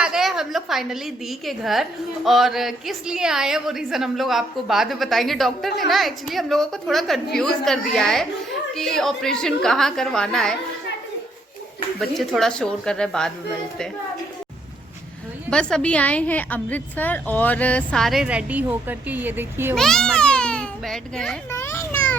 आ गए हम लोग फाइनली दी के घर। और किस लिए आए हैं वो रीज़न हम लोग आपको बाद में बताएंगे। डॉक्टर ने ना एक्चुअली हम लोगों को थोड़ा कंफ्यूज कर दिया है कि ऑपरेशन कहाँ करवाना है। बच्चे थोड़ा शोर कर रहे हैं, बाद में मिलते हैं। बस अभी आए हैं अमृतसर और सारे रेडी होकर के, ये देखिए वो मम्मा जी अवनीत बैठ गए हैं।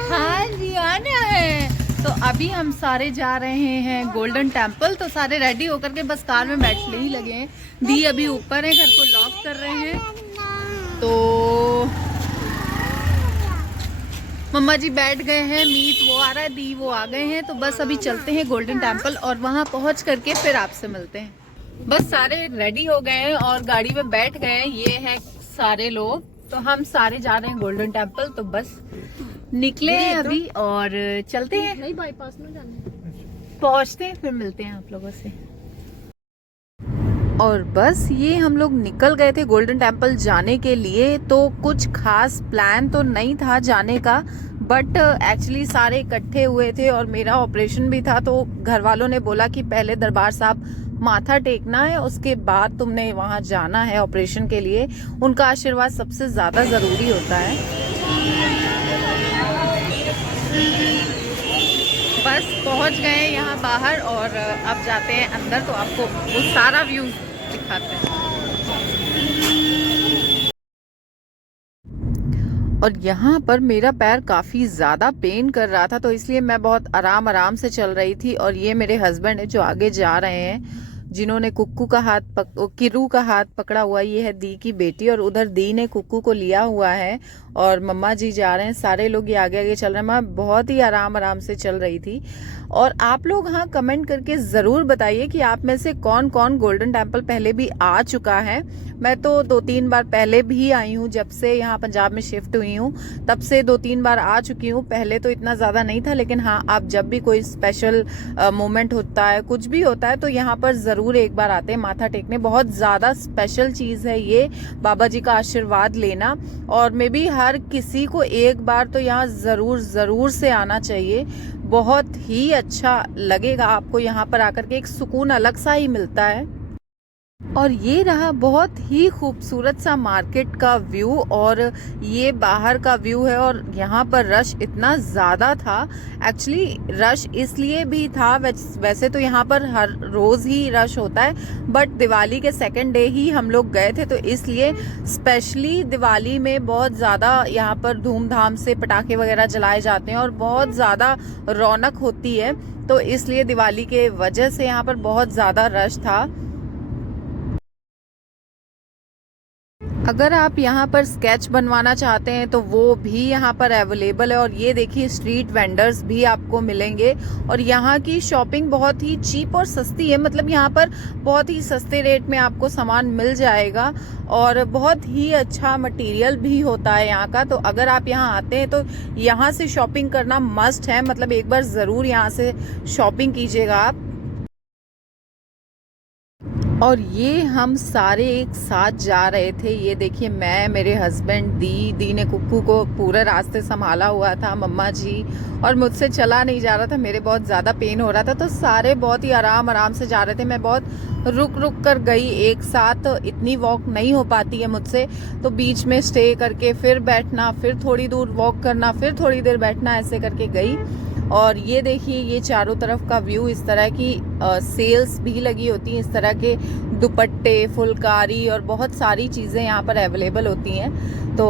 हाँ जी आना है। तो अभी हम सारे जा रहे हैं गोल्डन टेम्पल। तो सारे रेडी होकर के बस कार में बैठने ही लगे हैं। दी अभी ऊपर है, घर को लॉक कर रहे हैं। तो मम्मा जी बैठ गए हैं, मीत वो आ रहा है, दी वो आ गए हैं। तो बस अभी चलते हैं गोल्डन टेम्पल और वहाँ पहुँच करके फिर आपसे मिलते हैं। बस सारे रेडी हो गए हैं और गाड़ी में बैठ गए हैं। ये हैं सारे लोग। तो हम सारे जा रहे हैं गोल्डन टेम्पल। तो बस निकले हैं अभी और चलते हैं। नहीं बाईपास में जाना, पहुंचते हैं फिर मिलते हैं आप लोगों से। और बस ये हम लोग निकल गए थे गोल्डन टेम्पल जाने के लिए। तो कुछ खास प्लान तो नहीं था जाने का, बट एक्चुअली सारे इकट्ठे हुए थे और मेरा ऑपरेशन भी था। तो घर वालों ने बोला कि पहले दरबार साहब माथा टेकना है, उसके बाद तुमने वहां जाना है ऑपरेशन के लिए। उनका आशीर्वाद सबसे ज्यादा जरूरी होता है। बस पहुंच गए यहाँ बाहर और अब जाते हैं अंदर। तो आपको वो सारा व्यू दिखाते हैं। और यहाँ पर मेरा पैर काफी ज्यादा पेन कर रहा था, तो इसलिए मैं बहुत आराम आराम से चल रही थी। और ये मेरे हस्बैंड है जो आगे जा रहे हैं, जिन्होंने कुक्कू का किरू का हाथ पकड़ा हुआ। ये है दी की बेटी और उधर दी ने कुक्कू को लिया हुआ है और मम्मा जी जा रहे हैं। सारे लोग ये आगे आगे चल रहे हैं। मैं बहुत ही आराम आराम से चल रही थी। और आप लोग हाँ कमेंट करके जरूर बताइए कि आप में से कौन कौन गोल्डन टेम्पल पहले भी आ चुका है। मैं तो 2-3 बार पहले भी आई हूँ, जब से यहाँ पंजाब में शिफ्ट हुई हूँ तब से 2-3 बार आ चुकी हूँ। पहले तो इतना ज्यादा नहीं था, लेकिन हाँ आप जब भी कोई स्पेशल मोमेंट होता है, कुछ भी होता है, तो यहाँ पर जरूर एक बार आते हैं माथा टेकने। बहुत ज्यादा स्पेशल चीज है ये, बाबा जी का आशीर्वाद लेना। और मे बी हर किसी को एक बार तो यहाँ जरूर से आना चाहिए। बहुत ही अच्छा लगेगा आपको यहाँ पर आकर के, एक सुकून अलग सा ही मिलता है। और ये रहा बहुत ही खूबसूरत सा मार्केट का व्यू और ये बाहर का व्यू है। और यहाँ पर रश इतना ज़्यादा था। एक्चुअली रश इसलिए भी था, वैसे तो यहाँ पर हर रोज़ ही रश होता है, बट दिवाली के सेकंड डे ही हम लोग गए थे, तो इसलिए स्पेशली दिवाली में बहुत ज़्यादा यहाँ पर धूमधाम से पटाखे वगैरह जलाए जाते हैं और बहुत ज़्यादा रौनक होती है। तो इसलिए दिवाली के वजह से यहाँ पर बहुत ज़्यादा रश था। अगर आप यहाँ पर स्केच बनवाना चाहते हैं तो वो भी यहाँ पर अवेलेबल है। और ये देखिए स्ट्रीट वेंडर्स भी आपको मिलेंगे। और यहाँ की शॉपिंग बहुत ही चीप और सस्ती है, मतलब यहाँ पर बहुत ही सस्ते रेट में आपको सामान मिल जाएगा और बहुत ही अच्छा मटेरियल भी होता है यहाँ का। तो अगर आप यहाँ आते हैं तो यहाँ से शॉपिंग करना मस्ट है, मतलब एक बार ज़रूर यहाँ से शॉपिंग कीजिएगा आप। और ये हम सारे एक साथ जा रहे थे। ये देखिए मैं, मेरे हस्बैंड, दी ने कुक्कू को पूरे रास्ते संभाला हुआ था, मम्मा जी, और मुझसे चला नहीं जा रहा था, मेरे बहुत ज़्यादा पेन हो रहा था। तो सारे बहुत ही आराम आराम से जा रहे थे। मैं बहुत रुक कर गई, एक साथ इतनी वॉक नहीं हो पाती है मुझसे, तो बीच में स्टे करके फिर बैठना, फिर थोड़ी दूर वॉक करना, फिर थोड़ी देर बैठना, ऐसे करके गई। और ये देखिए ये चारों तरफ का व्यू, इस तरह की सेल्स भी लगी होती हैं, इस तरह के दुपट्टे, फुलकारी और बहुत सारी चीज़ें यहाँ पर अवेलेबल होती हैं। तो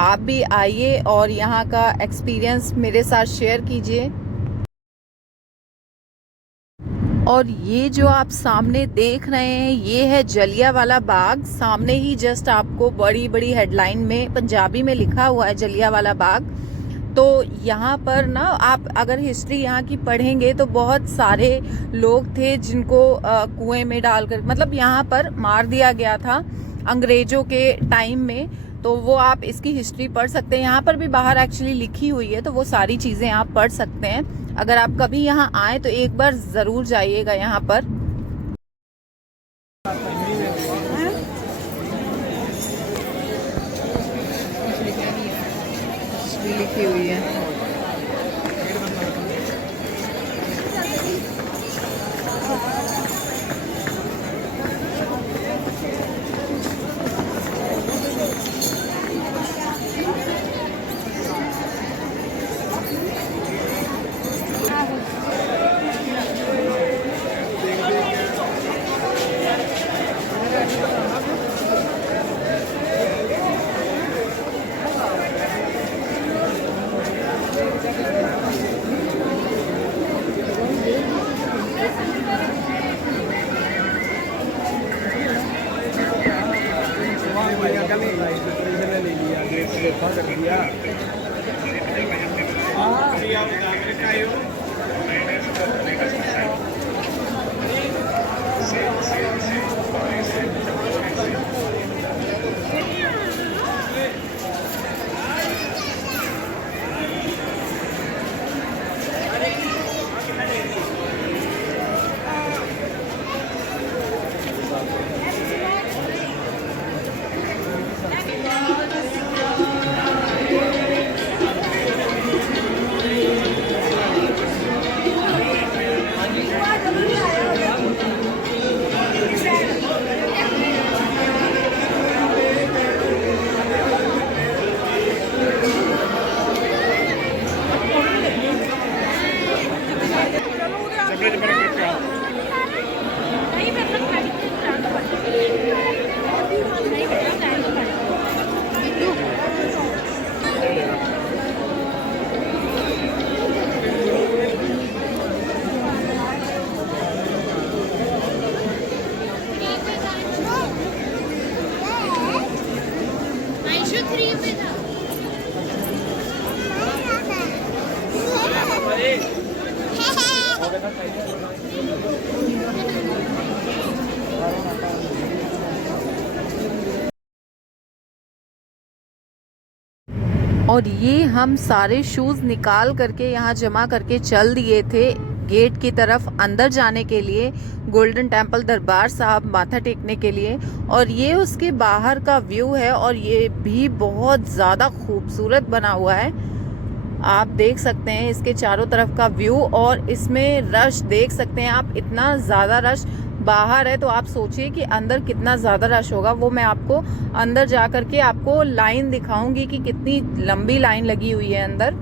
आप भी आइए और यहाँ का एक्सपीरियंस मेरे साथ शेयर कीजिए। और ये जो आप सामने देख रहे हैं ये है जलियांवाला बाग। सामने ही जस्ट आपको बड़ी बड़ी हेडलाइन में पंजाबी में लिखा हुआ है जलियांवाला बाग। तो यहाँ पर ना आप अगर हिस्ट्री यहाँ की पढ़ेंगे तो बहुत सारे लोग थे जिनको कुएं में डालकर, मतलब यहाँ पर मार दिया गया था अंग्रेजों के टाइम में। तो वो आप इसकी हिस्ट्री पढ़ सकते हैं, यहाँ पर भी बाहर एक्चुअली लिखी हुई है, तो वो सारी चीज़ें आप पढ़ सकते हैं। अगर आप कभी यहाँ आए तो एक बार ज़रूर जाइएगा यहाँ पर। लिखी हुई है। ले लिया, गेट से देखा कर दिया। और ये हम सारे शूज़ निकाल करके यहाँ जमा करके चल दिए थे गेट की तरफ अंदर जाने के लिए, गोल्डन टेम्पल दरबार साहब माथा टेकने के लिए। और ये उसके बाहर का व्यू है और ये भी बहुत ज़्यादा खूबसूरत बना हुआ है। आप देख सकते हैं इसके चारों तरफ का व्यू, और इसमें रश देख सकते हैं आप, इतना ज़्यादा रश। बाहर है तो आप सोचिए कि अंदर कितना ज़्यादा रश होगा। वो मैं आपको अंदर जा कर के आपको लाइन दिखाऊंगी कि कितनी लंबी लाइन लगी हुई है अंदर।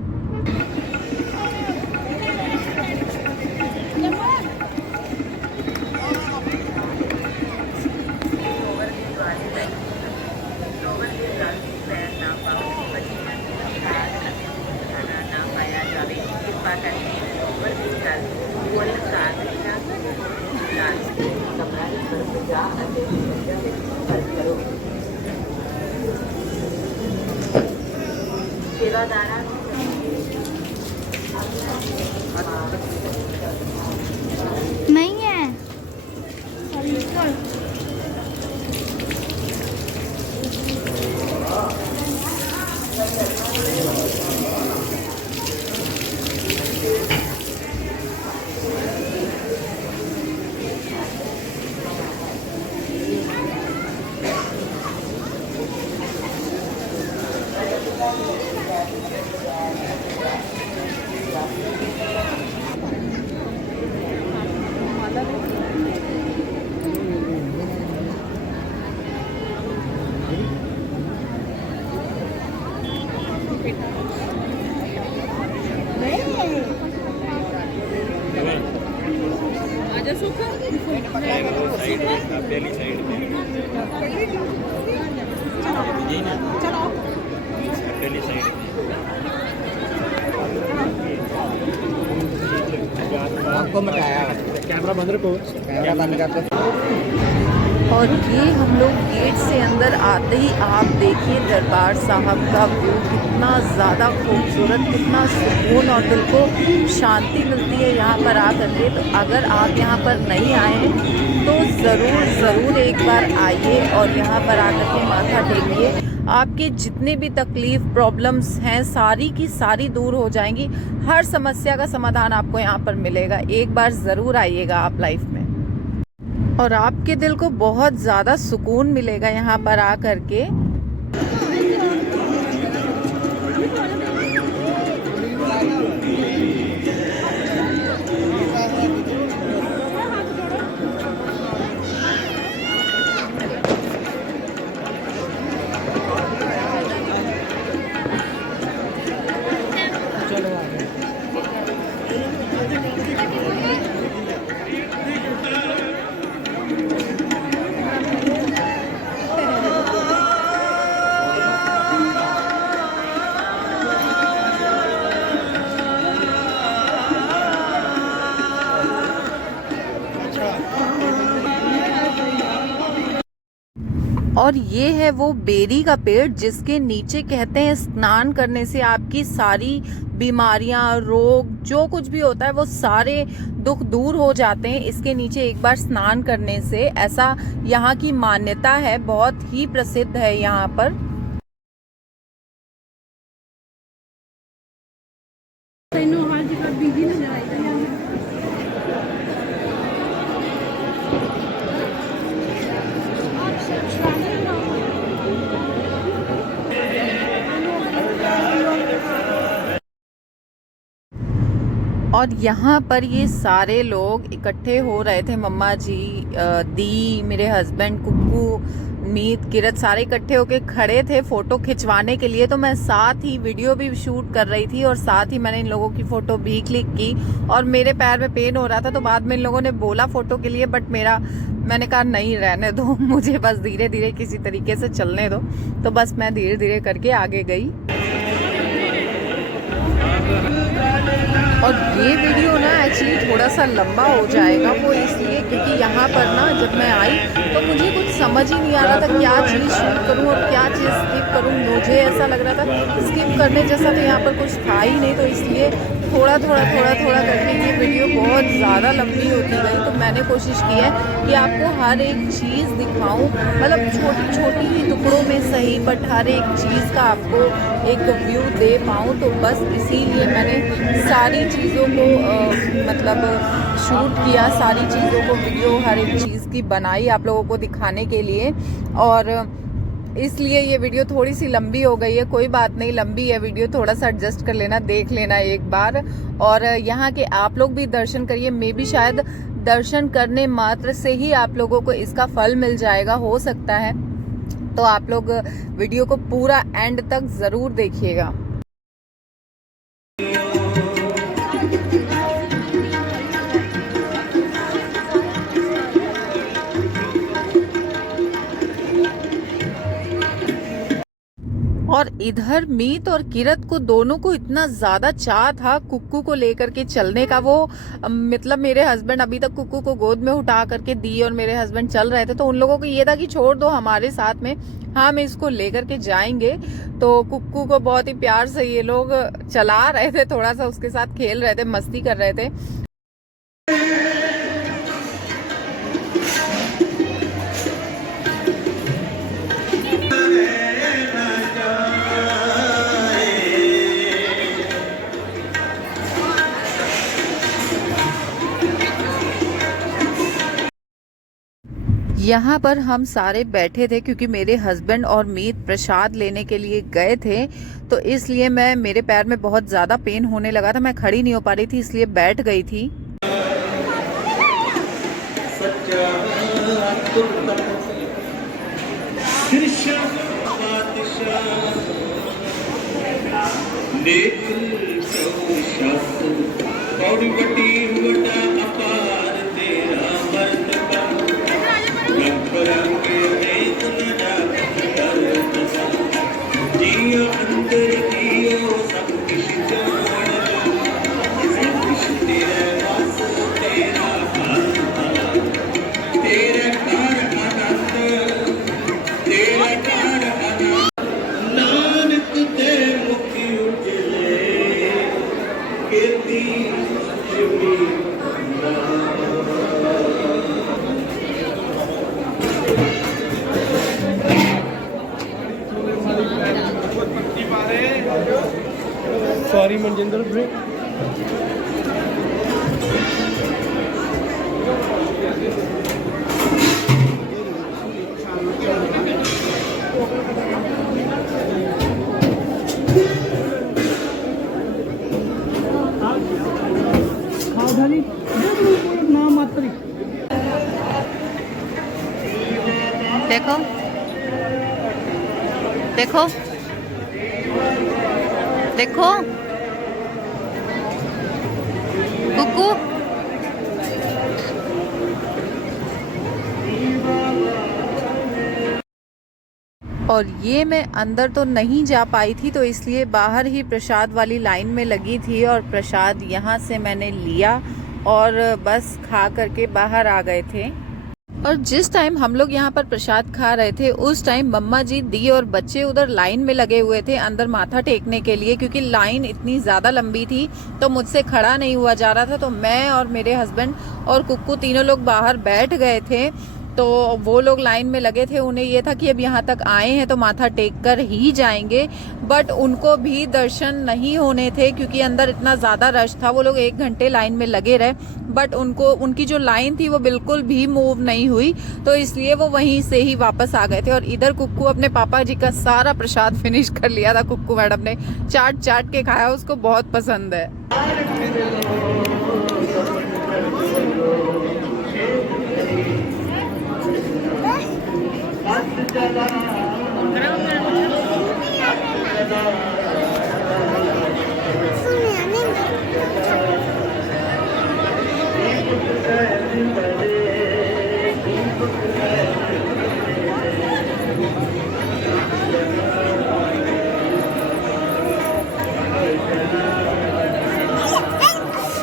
नहीं है। आपको बताया कैमरा बंद रखो, कैमरा बंद कर दो। और ये हम लोग गेट से अंदर आते ही आप देखिए दरबार साहब का व्यू कितना ज़्यादा खूबसूरत, कितना सुकून और दिल को शांति मिलती है यहाँ पर आकर के। तो अगर आप यहाँ पर नहीं आए हैं तो ज़रूर एक बार आइए और यहाँ पर आकर के माथा टेकिए। आपकी जितनी भी तकलीफ़ प्रॉब्लम्स हैं सारी की सारी दूर हो जाएंगी। हर समस्या का समाधान आपको यहाँ पर मिलेगा। एक बार ज़रूर आइएगा आप लाइफ में, और आपके दिल को बहुत ज़्यादा सुकून मिलेगा यहाँ पर आ करके। और ये है वो बेरी का पेड़ जिसके नीचे कहते हैं स्नान करने से आपकी सारी बीमारियां, रोग, जो कुछ भी होता है वो सारे दुख दूर हो जाते हैं इसके नीचे एक बार स्नान करने से। ऐसा यहाँ की मान्यता है, बहुत ही प्रसिद्ध है यहाँ पर। और यहाँ पर ये सारे लोग इकट्ठे हो रहे थे, मम्मा जी, दी, मेरे हस्बैंड, कुक्कू, मीत, किरत, सारे इकट्ठे होके खड़े थे फोटो खिंचवाने के लिए। तो मैं साथ ही वीडियो भी शूट कर रही थी और साथ ही मैंने इन लोगों की फोटो भी क्लिक की। और मेरे पैर में पेन हो रहा था तो बाद में इन लोगों ने बोला फोटो के लिए, बट मैंने कहा नहीं, रहने दो, मुझे बस धीरे धीरे किसी तरीके से चलने दो। तो बस मैं धीरे धीरे करके आगे गई। और ये वीडियो ना एक्चुअली थोड़ा सा लंबा हो जाएगा, वो इसलिए क्योंकि यहाँ पर ना जब मैं आई तो मुझे कुछ समझ ही नहीं आ रहा था क्या चीज़ शूट करूँ और क्या चीज़ स्किप करूँ। मुझे ऐसा लग रहा था स्किप करने जैसा तो यहाँ पर कुछ था ही नहीं, तो इसलिए थोड़ा करके ये वीडियो बहुत ज़्यादा लंबी होती गई। तो मैंने कोशिश की है कि आपको हर एक चीज़ दिखाऊं, मतलब छोटी छोटी ही टुकड़ों में सही, बट हर एक चीज़ का आपको एक व्यू दे पाऊँ। तो बस इसीलिए मैंने सारी चीज़ों को मतलब शूट किया, सारी चीज़ों को वीडियो हर एक चीज़ की बनाई आप लोगों को दिखाने के लिए। और इसलिए ये वीडियो थोड़ी सी लंबी हो गई है। कोई बात नहीं, लंबी है वीडियो, थोड़ा सा एडजस्ट कर लेना, देख लेना एक बार। और यहाँ के आप लोग भी दर्शन करिए, मे भी शायद दर्शन करने मात्र से ही आप लोगों को इसका फल मिल जाएगा, हो सकता है। तो आप लोग वीडियो को पूरा एंड तक जरूर देखिएगा। और इधर मीत और किरत को दोनों को इतना ज्यादा चाह था कुक्कू को लेकर के चलने का। वो मतलब मेरे हस्बैंड अभी तक कुक्कू को गोद में उठा करके दी और मेरे हस्बैंड चल रहे थे, तो उन लोगों को ये था कि छोड़ दो हमारे साथ में, हाँ हम इसको लेकर के जाएंगे। तो कुक्कू को बहुत ही प्यार से ये लोग चला रहे थे, थोड़ा सा उसके साथ खेल रहे थे, मस्ती कर रहे थे। यहाँ पर हम सारे बैठे थे क्योंकि मेरे हस्बैंड और मीत प्रसाद लेने के लिए गए थे, तो इसलिए मेरे पैर में बहुत ज़्यादा पेन होने लगा था, मैं खड़ी नहीं हो पा रही थी, इसलिए बैठ गई थी। सॉरी मनजिंदर भाई। देखो देखो देखो कुक्कू, और ये मैं अंदर तो नहीं जा पाई थी, तो इसलिए बाहर ही प्रसाद वाली लाइन में लगी थी और प्रसाद यहाँ से मैंने लिया और बस खा करके बाहर आ गए थे। और जिस टाइम हम लोग यहाँ पर प्रसाद खा रहे थे उस टाइम मम्मा जी, दी और बच्चे उधर लाइन में लगे हुए थे अंदर माथा टेकने के लिए, क्योंकि लाइन इतनी ज़्यादा लंबी थी तो मुझसे खड़ा नहीं हुआ जा रहा था। तो मैं और मेरे हस्बैंड और कुक्कू तीनों लोग बाहर बैठ गए थे। तो वो लोग लाइन में लगे थे, उन्हें ये था कि अब यहाँ तक आए हैं तो माथा टेक कर ही जाएंगे, बट उनको भी दर्शन नहीं होने थे क्योंकि अंदर इतना ज़्यादा रश था। वो लोग 1 घंटे लाइन में लगे रहे, बट उनकी जो लाइन थी वो बिल्कुल भी मूव नहीं हुई, तो इसलिए वो वहीं से ही वापस आ गए थे। और इधर कुक्कू अपने पापा जी का सारा प्रसाद फिनिश कर लिया था। कुक्कू मैडम ने चाट चाट के खाया, उसको बहुत पसंद है।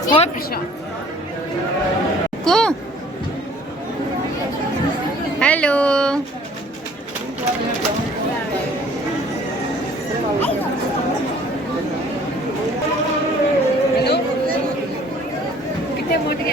और प्रसाद को हेलो कितने मोटे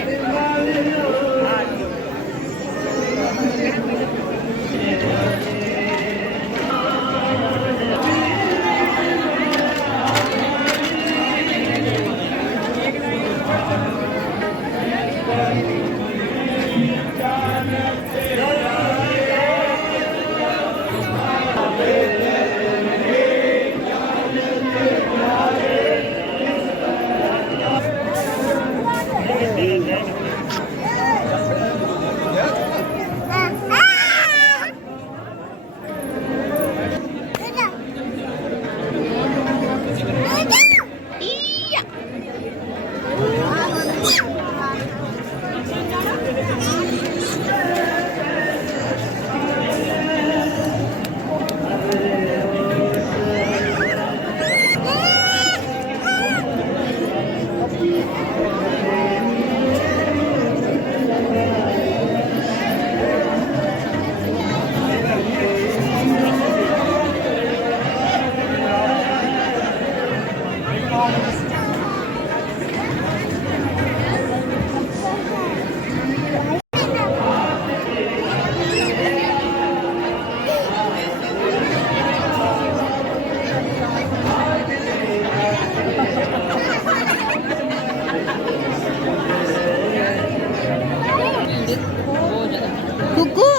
कुक्कू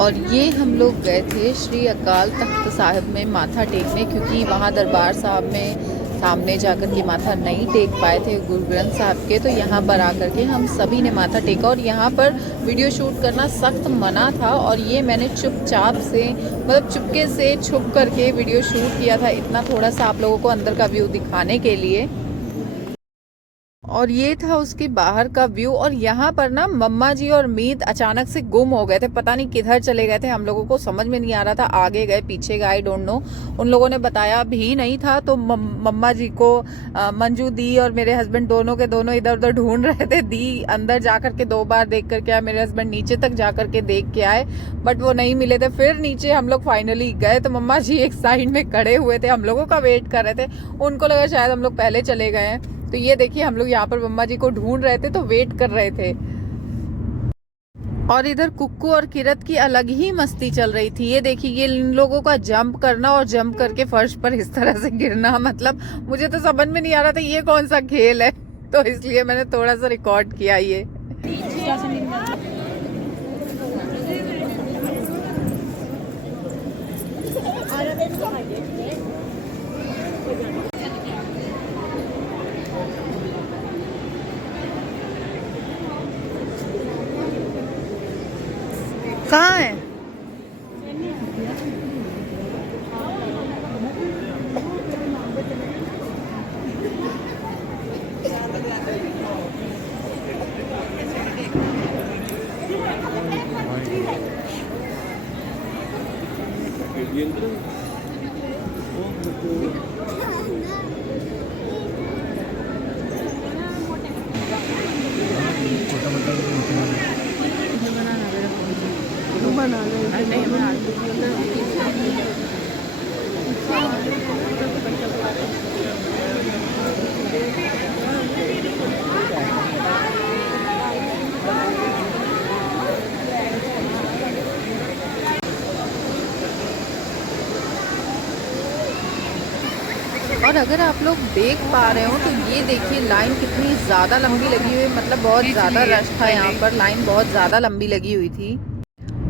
और ये हम लोग गए थे श्री अकाल तख्त साहिब में माथा टेकने, क्योंकि वहाँ दरबार साहब में सामने जाकर के माथा नहीं टेक पाए थे गुरु ग्रंथ साहब के, तो यहाँ पर आकर के हम सभी ने माथा टेका। और यहाँ पर वीडियो शूट करना सख्त मना था और ये मैंने चुपचाप से, मतलब चुपके से छुप करके वीडियो शूट किया था, इतना थोड़ा सा आप लोगों को अंदर का व्यू दिखाने के लिए। और ये था उसके बाहर का व्यू। और यहाँ पर ना मम्मा जी और मीत अचानक से गुम हो गए थे, पता नहीं किधर चले गए थे, हम लोगों को समझ में नहीं आ रहा था, आगे गए पीछे गए, आई डोंट नो। उन लोगों ने बताया भी नहीं था। तो मम्मा जी को मंजू, दी और मेरे हस्बैंड दोनों के दोनों इधर उधर ढूंढ रहे थे। दी अंदर जा करके 2 बार देख करके आए, मेरे हस्बैंड नीचे तक जा करके देख के आए, बट वो नहीं मिले थे। फिर नीचे हम लोग फाइनली गए तो मम्मा जी एक साइड में खड़े हुए थे, हम लोगों का वेट कर रहे थे। उनको लगा शायद हम लोग पहले चले गए हैं। तो ये देखिए हम लोग यहाँ पर मम्मा जी को ढूंढ रहे थे, तो वेट कर रहे थे। और इधर कुक्कू और किरत की अलग ही मस्ती चल रही थी। ये देखिए, ये इन लोगों का जंप करना और जंप करके फर्श पर इस तरह से गिरना, मतलब मुझे तो समझ में नहीं आ रहा था ये कौन सा खेल है, तो इसलिए मैंने थोड़ा सा रिकॉर्ड किया ये। कहाँ है? और अगर आप लोग देख पा रहे हो तो ये देखिए लाइन कितनी ज़्यादा लंबी लगी हुई है, मतलब बहुत ज़्यादा रश था यहाँ पर, लाइन बहुत ज़्यादा लंबी लगी हुई थी।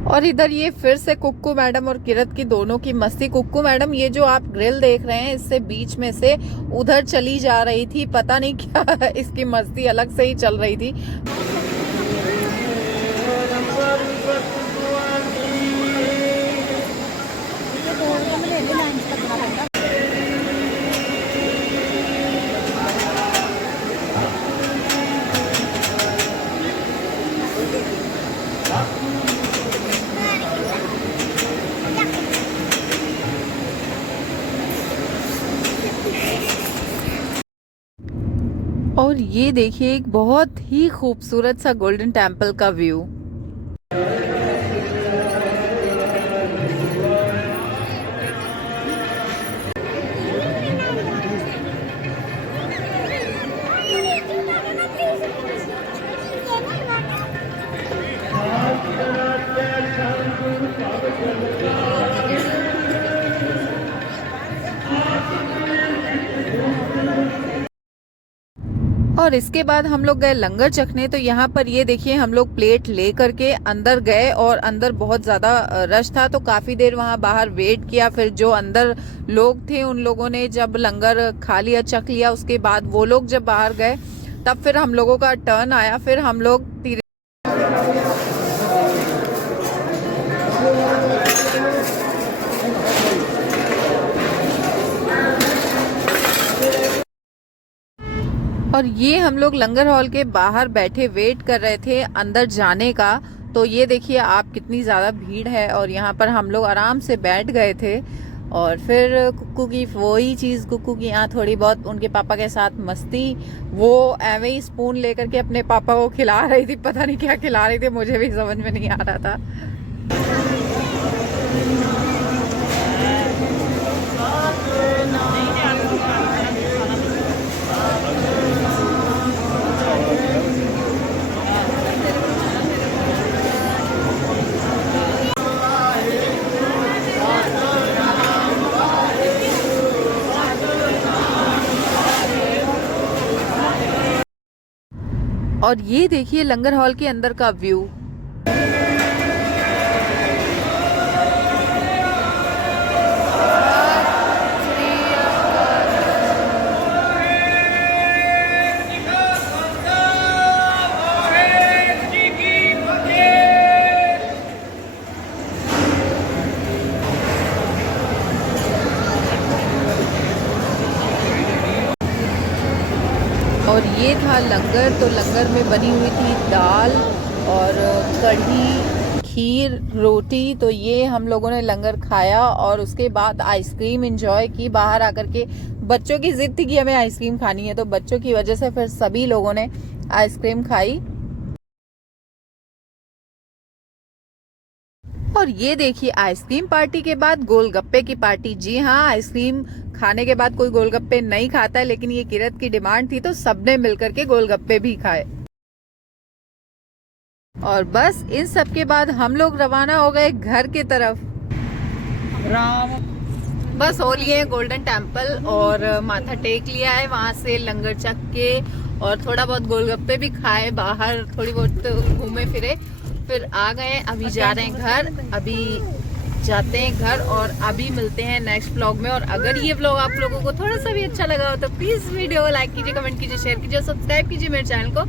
और इधर ये फिर से कुक्कू मैडम और किरत की दोनों की मस्ती। कुक्कू मैडम ये जो आप ग्रिल देख रहे हैं इससे बीच में से उधर चली जा रही थी, पता नहीं क्या इसकी मस्ती अलग से ही चल रही थी। और ये देखिए एक बहुत ही खूबसूरत सा गोल्डन टेम्पल का व्यू। और इसके बाद हम लोग गए लंगर चखने। तो यहाँ पर ये देखिए हम लोग प्लेट ले करके अंदर गए और अंदर बहुत ज़्यादा रश था तो काफ़ी देर वहाँ बाहर वेट किया। फिर जो अंदर लोग थे उन लोगों ने जब लंगर खा लिया, चख लिया, उसके बाद वो लोग जब बाहर गए तब फिर हम लोगों का टर्न आया। फिर हम लोग और ये हम लोग लंगर हॉल के बाहर बैठे वेट कर रहे थे अंदर जाने का। तो ये देखिए आप कितनी ज़्यादा भीड़ है और यहाँ पर हम लोग आराम से बैठ गए थे। और फिर कुक्कू की वही चीज़, कुक्कू की यहाँ थोड़ी बहुत उनके पापा के साथ मस्ती। वो एवे ही स्पून लेकर के अपने पापा को खिला रही थी, पता नहीं क्या खिला रही थी, मुझे भी समझ में नहीं आ रहा था। और ये देखिए लंगर हॉल के अंदर का व्यू। और ये था लंगर। तो लंगर में बनी हुई थी दाल और कढ़ी, खीर, रोटी। तो ये हम लोगों ने लंगर खाया और उसके बाद आइसक्रीम एंजॉय की बाहर आकर के। बच्चों की जिद थी कि हमें आइसक्रीम खानी है तो बच्चों की वजह से फिर सभी लोगों ने आइसक्रीम खाई। और ये देखिए आइसक्रीम पार्टी के बाद गोलगप्पे की पार्टी। जी हाँ, आइसक्रीम खाने के बाद कोई गोलगप्पे नहीं खाता है, लेकिन ये किरत की डिमांड थी तो सबने मिलकर के गोलगप्पे भी खाए। और बस इन सब के बाद हम लोग रवाना हो गए घर की तरफ। बस हो लिए गोल्डन टेम्पल और माथा टेक लिया है, वहां से लंगर चख के और थोड़ा बहुत गोलगप्पे भी खाए, बाहर थोड़ी बहुत घूमे फिरे, फिर आ गए। अभी जा रहे हैं घर, अभी जाते हैं घर और अभी मिलते हैं नेक्स्ट व्लॉग में। और अगर ये व्लॉग आप लोगों को थोड़ा सा भी अच्छा लगा हो तो प्लीज वीडियो को लाइक कीजिए, कमेंट कीजिए, शेयर कीजिए, सब्सक्राइब कीजिए मेरे चैनल को।